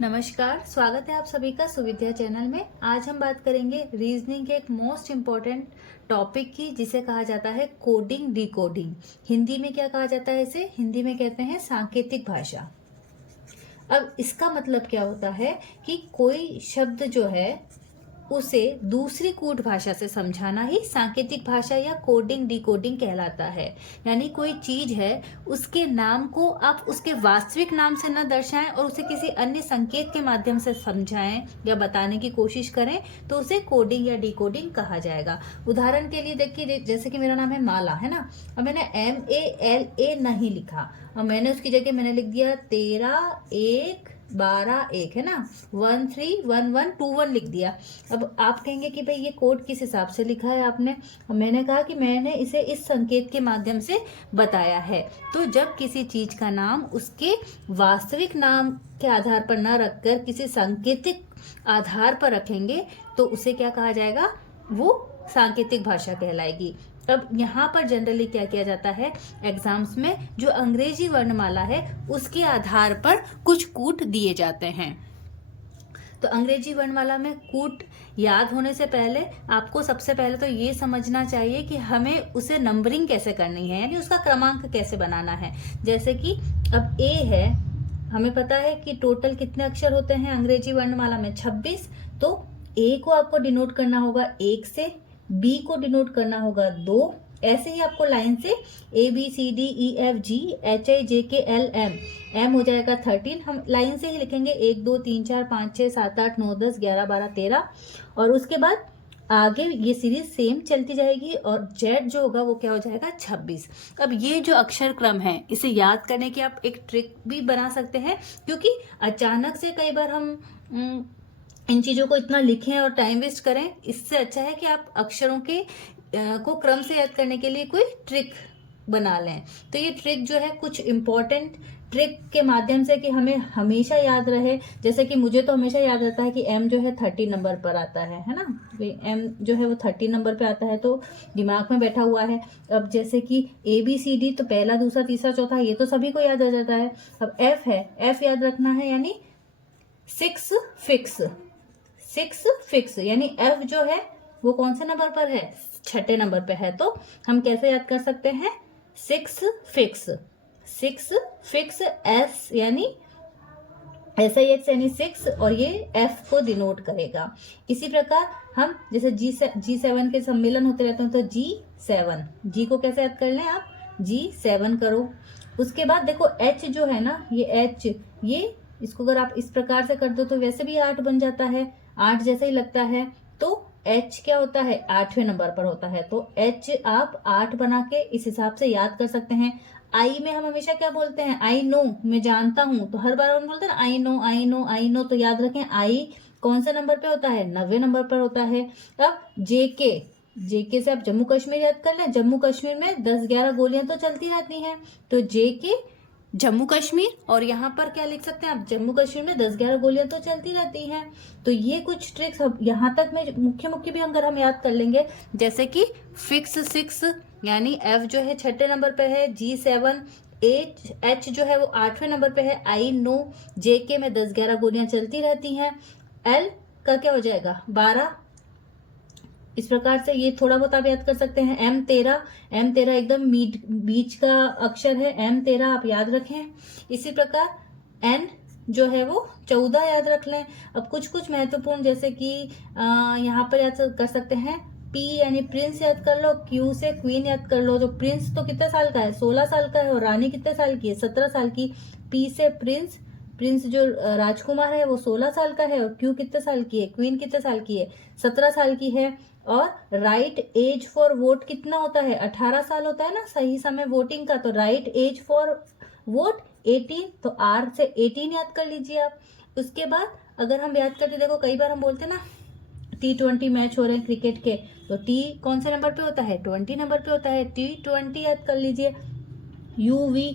नमस्कार, स्वागत है आप सभी का सुविद्या चैनल में। आज हम बात करेंगे रीजनिंग के एक मोस्ट इम्पॉर्टेंट टॉपिक की, जिसे कहा जाता है कोडिंग डिकोडिंग। हिंदी में क्या कहा जाता है इसे? हिंदी में कहते हैं सांकेतिक भाषा। अब इसका मतलब क्या होता है कि कोई शब्द जो है उसे दूसरी कूट भाषा से समझाना ही सांकेतिक भाषा या कोडिंग डिकोडिंग कहलाता है। यानी कोई चीज है, उसके नाम को आप उसके वास्तविक नाम से न दर्शाएं और उसे किसी अन्य संकेत के माध्यम से समझाएं या बताने की कोशिश करें तो उसे कोडिंग या डिकोडिंग कहा जाएगा। उदाहरण के लिए देखिए, जैसे कि मेरा नाम है माला, है ना, और मैंने MALA नहीं लिखा और मैंने उसकी जगह मैंने लिख दिया 13-1-12-1, है ना, 131121 लिख दिया। अब आप कहेंगे कि भाई ये कोड किस हिसाब से लिखा है आपने? और मैंने कहा कि मैंने इसे इस संकेत के माध्यम से बताया है। तो जब किसी चीज का नाम उसके वास्तविक नाम के आधार पर न रखकर किसी सांकेतिक आधार पर रखेंगे तो उसे क्या कहा जाएगा? वो सांकेतिक भाषा कहलाएगी। अब यहाँ पर जनरली क्या किया जाता है एग्जाम्स में, जो अंग्रेजी वर्णमाला है उसके आधार पर कुछ कूट दिए जाते हैं। तो अंग्रेजी वर्णमाला में कूट याद होने से पहले आपको सबसे पहले तो ये समझना चाहिए कि हमें उसे नंबरिंग कैसे करनी है, यानी उसका क्रमांक कैसे बनाना है। जैसे कि अब A है, हमें पता है कि टोटल कितने अक्षर होते हैं अंग्रेजी वर्णमाला में? 26। तो A को आपको डिनोट करना होगा 1 से, B को डिनोट करना होगा 2। ऐसे ही आपको लाइन से ABCDEFGHIJKLM, M हो जाएगा 13। हम लाइन से ही लिखेंगे 1 2 3 4 5 6 7 8 9 10 11 12 13, और उसके बाद आगे ये सीरीज सेम चलती जाएगी और Z जो होगा वो क्या हो जाएगा? 26। अब ये जो अक्षर क्रम है इसे याद करने की आप एक ट्रिक भी बना सकते हैं, क्योंकि अचानक से कई बार हम इन चीज़ों को इतना लिखें और टाइम वेस्ट करें। इससे अच्छा है कि आप अक्षरों के को क्रम से याद करने के लिए कोई ट्रिक बना लें। तो ये ट्रिक जो है कुछ इम्पोर्टेंट ट्रिक के माध्यम से कि हमें हमेशा याद रहे। जैसे कि मुझे तो हमेशा याद रहता है कि M जो है 30 नंबर पर आता है ना, M जो है वो 30 नंबर पे आता है, तो दिमाग में बैठा हुआ है। अब जैसे कि ABCD तो पहला दूसरा तीसरा चौथा ये तो सभी को याद आ जाता है। अब F है, F याद रखना है, यानी 6 फिक्स, यानी F जो है वो कौन से नंबर पर है? 6 नंबर पे है। तो हम कैसे याद कर सकते हैं? 6 फिक्स S यानी SIX यानी 6, और ये F को डिनोट करेगा। इसी प्रकार हम जैसे G7 के सम्मेलन होते रहते हैं, तो G7, G को कैसे याद कर लें आप? G7 करो। उसके बाद देखो H जो है ना, ये H, ये इसको अगर आप इस प्रकार से कर दो तो वैसे भी 8 बन जाता है, 8 जैसा ही लगता है। तो H क्या होता है? 8वें नंबर पर होता है। तो H आप 8 बना के इस हिसाब से याद कर सकते हैं। I में हम हमेशा क्या बोलते हैं? आई नो, मैं जानता हूं। तो हर बार हम बोलते हैं ना आई नो, तो याद रखें I कौन से नंबर पे होता है? 90वें नंबर पर होता है। अब JK से आप जम्मू कश्मीर याद कर लें। जम्मू कश्मीर में 10-11 गोलियां तो चलती रहती हैं, तो JK जम्मू कश्मीर, और यहाँ पर क्या लिख सकते हैं आप? जम्मू कश्मीर में 10-11 गोलियां तो चलती रहती हैं। तो ये कुछ ट्रिक्स यहाँ तक में मुख्य भी अगर हम याद कर लेंगे, जैसे कि फिक्स 6 यानी F जो है 6 नंबर पे है, G7, H जो है वो 8वें नंबर पे है, आई नो, JK में 10-11 गोलियां चलती रहती हैं, L का क्या हो जाएगा? 12। इस प्रकार से ये थोड़ा बहुत आप याद कर सकते हैं। M13 एकदम बीच का अक्षर है, M13 आप याद रखें। इसी प्रकार N जो है वो 14 याद रख लें। अब कुछ महत्वपूर्ण जैसे कि यहाँ पर याद कर सकते हैं, P यानी प्रिंस याद कर लो, Q से क्वीन याद कर लो। तो प्रिंस तो कितने साल का है? 16 साल का है, और रानी कितने साल की है? 17 साल की। P से प्रिंस जो राजकुमार है वो 16 साल का है, और क्यू कितने साल की है? क्वीन कितने साल की है? 17 साल की है। और राइट एज फॉर वोट कितना होता है? 18 साल होता है ना सही समय वोटिंग का। तो राइट एज फॉर वोट 18, तो R से 18 याद कर लीजिए आप। उसके बाद अगर हम याद करते, देखो कई बार हम बोलते हैं ना T20 मैच हो रहे हैं क्रिकेट के, तो T कौन से नंबर पे होता है? 20 नंबर पे होता है। T20 याद कर लीजिए। UV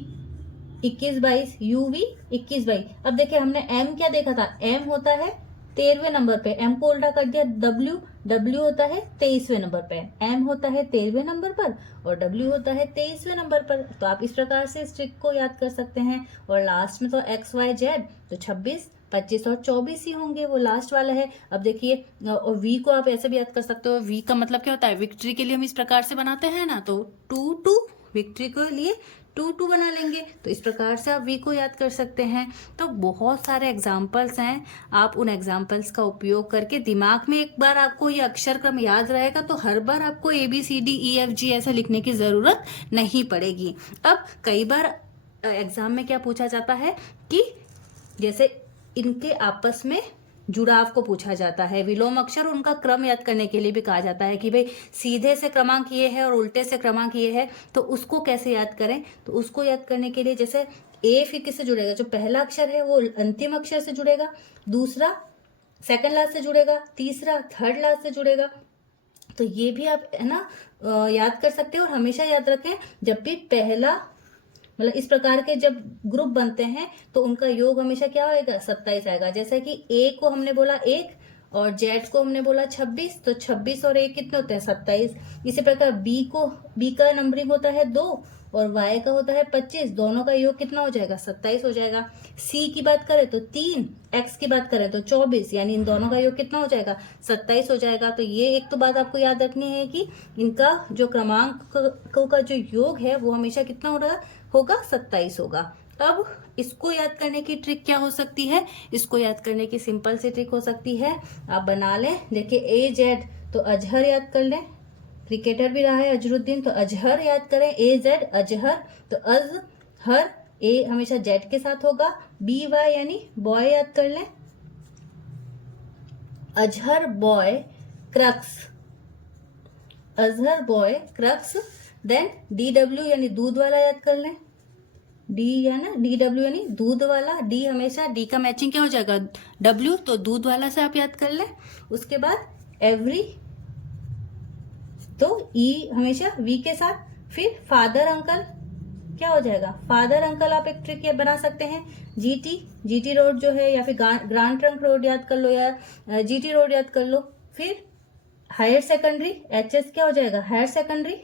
21-22। अब देखिए हमने M क्या देखा था? M होता है 13वें नंबर पे, M को उल्टा कर दिया W होता है 23वें नंबर पे। M होता है 13वें नंबर पर और W होता है 23वें नंबर पर। तो आप इस प्रकार से इस ट्रिक को याद कर सकते हैं। और लास्ट में तो XYZ, तो 26 25 और 24 ही होंगे, वो लास्ट वाला है। अब देखिए, और वी को आप ऐसे भी याद कर सकते हो, वी का मतलब क्या होता है, विक्ट्री के लिए हम इस प्रकार से बनाते हैं ना, तो 2 विक्ट्री के लिए 2 बना लेंगे, तो इस प्रकार से आप वी को याद कर सकते हैं। तो बहुत सारे एग्जाम्पल्स हैं, आप उन एग्जाम्पल्स का उपयोग करके दिमाग में एक बार आपको ये अक्षर क्रम याद रहेगा तो हर बार आपको ABCDEFG ऐसा लिखने की ज़रूरत नहीं पड़ेगी। अब कई बार एग्जाम में क्या पूछा जाता है कि जैसे इनके आपस में जुड़ाव को पूछा जाता है, विलोम अक्षर उनका क्रम याद करने के लिए भी कहा जाता है कि भाई सीधे से क्रमांक ये है और उल्टे से क्रमांक ये है, तो उसको कैसे याद करें। तो उसको याद करने के लिए जैसे ए फिर किससे जुड़ेगा, जो पहला अक्षर है वो अंतिम अक्षर से जुड़ेगा, दूसरा सेकंड लास्ट से जुड़ेगा, तीसरा थर्ड लास्ट से जुड़ेगा। तो ये भी आप है ना याद कर सकते हो। और हमेशा याद रखें, जब भी पहला मतलब इस प्रकार के जब ग्रुप बनते हैं तो उनका योग हमेशा क्या होएगा, 27 आएगा। जैसे कि ए को हमने बोला 1 और जेड को हमने बोला 26, तो 26 और 1 कितने होते हैं, 27। इसी प्रकार बी का नंबरिंग होता है 2 और वाई का होता है 25, दोनों का योग कितना हो जाएगा, 27 हो जाएगा। सी की बात करें तो 3, एक्स की बात करें तो 24, यानी इन दोनों का योग कितना हो जाएगा, 27 हो जाएगा। तो ये एक तो बात आपको याद रखनी है कि इनका जो क्रमांकों का जो योग है वो हमेशा कितना होगा 27 होगा। अब इसको याद करने की ट्रिक क्या हो सकती है, इसको याद करने की सिंपल सी ट्रिक हो सकती है, आप बना लें। देखिए AZ तो अजहर याद कर लें, क्रिकेटर भी रहा है अजहरुद्दीन, तो अजहर याद करें, AZ अजहर, तो अजहर ए हमेशा जेड के साथ होगा। BY यानी बॉय याद कर लें, Azhar boy crux, Azhar boy crux. Then DW यानी दूध वाला याद कर लें, डी या ना DW यानी दूध वाला, डी हमेशा डी का मैचिंग क्या हो जाएगा, W, तो दूध वाला से आप याद कर लें। उसके बाद एवरी तो E हमेशा V के साथ, फिर फादर अंकल क्या हो जाएगा, फादर अंकल। आप एक ट्रिक ये बना सकते हैं, GT रोड जो है, या फिर ग्रांड ट्रंक रोड याद कर लो, या GT रोड याद कर लो। फिर हायर सेकेंडरी, HS क्या हो जाएगा, higher secondary.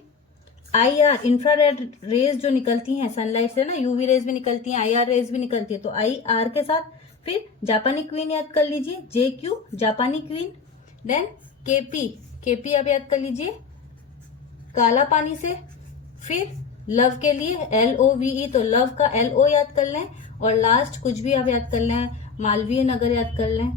IR infrared rays जो निकलती हैं सनलाइट से ना, UV रेज भी निकलती हैं, IR रेज भी निकलती है, तो IR के साथ। फिर जापानी क्वीन याद कर लीजिए, JQ जापानी क्वीन। देन KP आप याद कर लीजिए काला पानी से। फिर लव के लिए LOVE, तो लव का LO याद कर लें। और लास्ट कुछ भी आप याद कर लें, मालवीय नगर याद कर लें।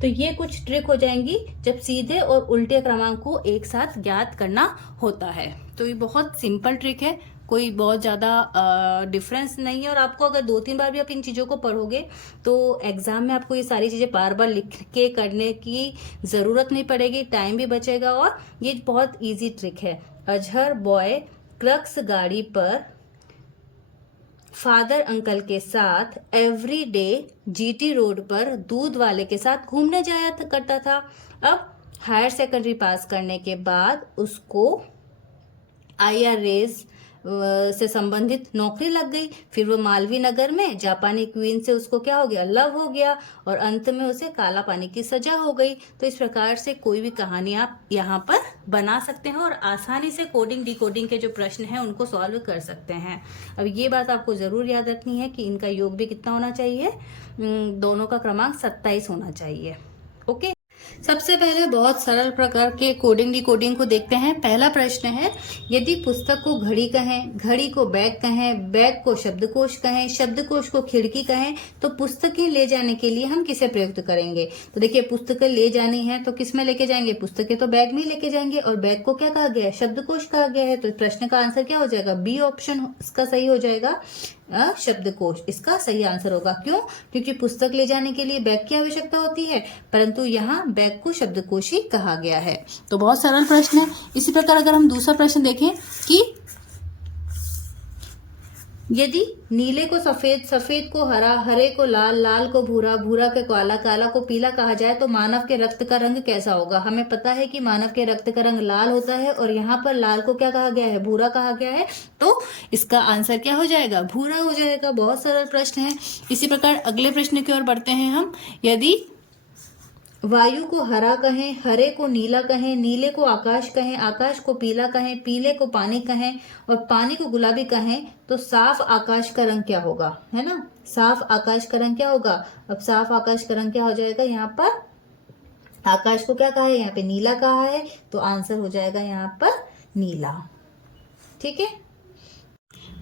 तो ये कुछ ट्रिक हो जाएंगी जब सीधे और उल्टे क्रमांक को एक साथ ज्ञात करना होता है। तो ये बहुत सिंपल ट्रिक है, कोई बहुत ज़्यादा डिफरेंस नहीं है। और आपको अगर 2-3 बार भी आप इन चीज़ों को पढ़ोगे तो एग्जाम में आपको ये सारी चीज़ें बार बार लिख के करने की ज़रूरत नहीं पड़ेगी, टाइम भी बचेगा। और ये बहुत ईजी ट्रिक है। अजहर बॉय क्रक्स गाड़ी पर फादर अंकल के साथ एवरी डे GT रोड पर दूध वाले के साथ घूमने जाया करता था। अब हायर सेकेंडरी पास करने के बाद उसको IR रेस से संबंधित नौकरी लग गई। फिर वो मालवीय नगर में जापानी क्वीन से उसको क्या हो गया, लव हो गया, और अंत में उसे काला पानी की सजा हो गई। तो इस प्रकार से कोई भी कहानी आप यहाँ पर बना सकते हैं और आसानी से कोडिंग डिकोडिंग के जो प्रश्न हैं उनको सॉल्व कर सकते हैं। अब ये बात आपको ज़रूर याद रखनी है कि इनका योग भी कितना होना चाहिए, दोनों का क्रमांक 27 होना चाहिए। ओके, सबसे पहले बहुत सरल प्रकार के कोडिंग डिकोडिंग को देखते हैं। पहला प्रश्न है, यदि पुस्तक को घड़ी कहें, घड़ी को बैग कहें, बैग को शब्दकोश कहें, शब्दकोश को खिड़की कहें, तो पुस्तकें ले जाने के लिए हम किसे प्रयुक्त करेंगे। तो देखिए, पुस्तकें ले जानी है तो किस में लेके जाएंगे, पुस्तकें तो बैग में लेके जाएंगे, और बैग को क्या कहा गया है, शब्दकोश कहा गया है। तो प्रश्न का आंसर क्या हो जाएगा, B ऑप्शन इसका सही हो जाएगा, शब्दकोश इसका सही आंसर होगा। क्यों, क्योंकि पुस्तक ले जाने के लिए बैग की आवश्यकता होती है, परंतु यहाँ बैग को शब्दकोश ही कहा गया है। तो बहुत सरल प्रश्न है। इसी प्रकार अगर हम दूसरा प्रश्न देखें कि यदि नीले को सफेद, सफेद को हरा, हरे को लाल, लाल को भूरा, भूरा के काला, काला को पीला कहा जाए तो मानव के रक्त का रंग कैसा होगा। हमें पता है कि मानव के रक्त का रंग लाल होता है, और यहाँ पर लाल को क्या कहा गया है, भूरा कहा गया है। तो इसका आंसर क्या हो जाएगा, भूरा हो जाएगा। बहुत सरल प्रश्न है। इसी प्रकार अगले प्रश्न की ओर बढ़ते हैं हम। यदि वायु को हरा कहें, हरे को नीला कहें, नीले को आकाश कहें, आकाश को पीला कहें, पीले को पानी कहें और पानी को गुलाबी कहें, तो साफ आकाश का रंग क्या होगा, है ना। साफ आकाश का रंग क्या होगा। अब साफ आकाश का रंग क्या हो जाएगा, यहाँ पर आकाश को क्या कहा है, यहाँ पे नीला कहा है, तो आंसर हो जाएगा यहाँ पर नीला। ठीक है।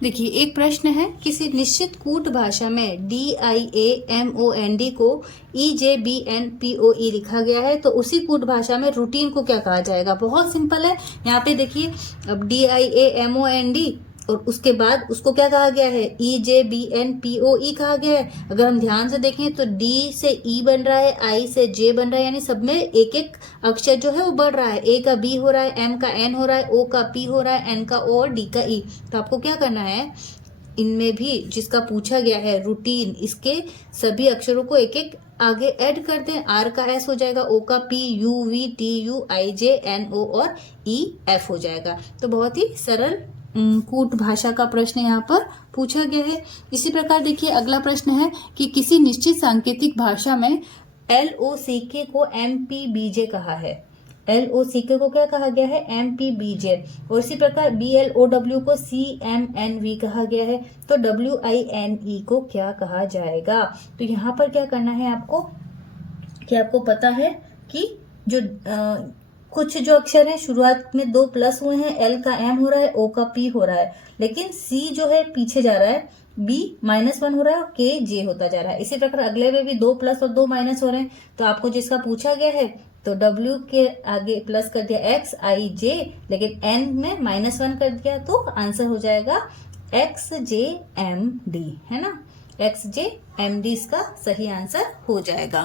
देखिए एक प्रश्न है, किसी निश्चित कूट भाषा में DIAMOND को EJBNPOE लिखा गया है, तो उसी कूट भाषा में रूटीन को क्या कहा जाएगा। बहुत सिंपल है। यहाँ पे देखिए अब DIAMOND और उसके बाद उसको क्या कहा गया है, EJBNPOE कहा गया है। अगर हम ध्यान से देखें तो D से E बन रहा है, I से J बन रहा है, यानी सब में एक एक अक्षर जो है वो बढ़ रहा है। A का B हो रहा है, M का N हो रहा है, O का P हो रहा है, N का O और D का E। तो आपको क्या करना है, इनमें भी जिसका पूछा गया है रूटीन, इसके सभी अक्षरों को एक एक आगे ऐड कर दें। R का S हो जाएगा, O का P, U V T U I J N O और E F हो जाएगा। तो बहुत ही सरल कूट भाषा का प्रश्न यहाँ पर पूछा गया है। इसी प्रकार देखिए अगला प्रश्न है कि किसी निश्चित सांकेतिक भाषा में LOCK को MPBJ कहा है। LOCK को क्या कहा गया है, MPBJ। और इसी प्रकार BLOW को CMNV कहा गया है, तो WINE को क्या कहा जाएगा। तो यहाँ पर क्या करना है आपको, कि आपको पता है कि जो कुछ जो अक्षर है शुरुआत में 2 प्लस हुए हैं, L का M हो रहा है, O का P हो रहा है, लेकिन C जो है पीछे जा रहा है, B -1 हो रहा है और K J होता जा रहा है। इसी प्रकार अगले में भी 2 प्लस और 2 माइनस हो रहे हैं। तो आपको जिसका पूछा गया है तो W के आगे प्लस कर दिया X I J, लेकिन N में -1 कर दिया, तो आंसर हो जाएगा XJMD, है ना। XJMD इसका सही आंसर हो जाएगा।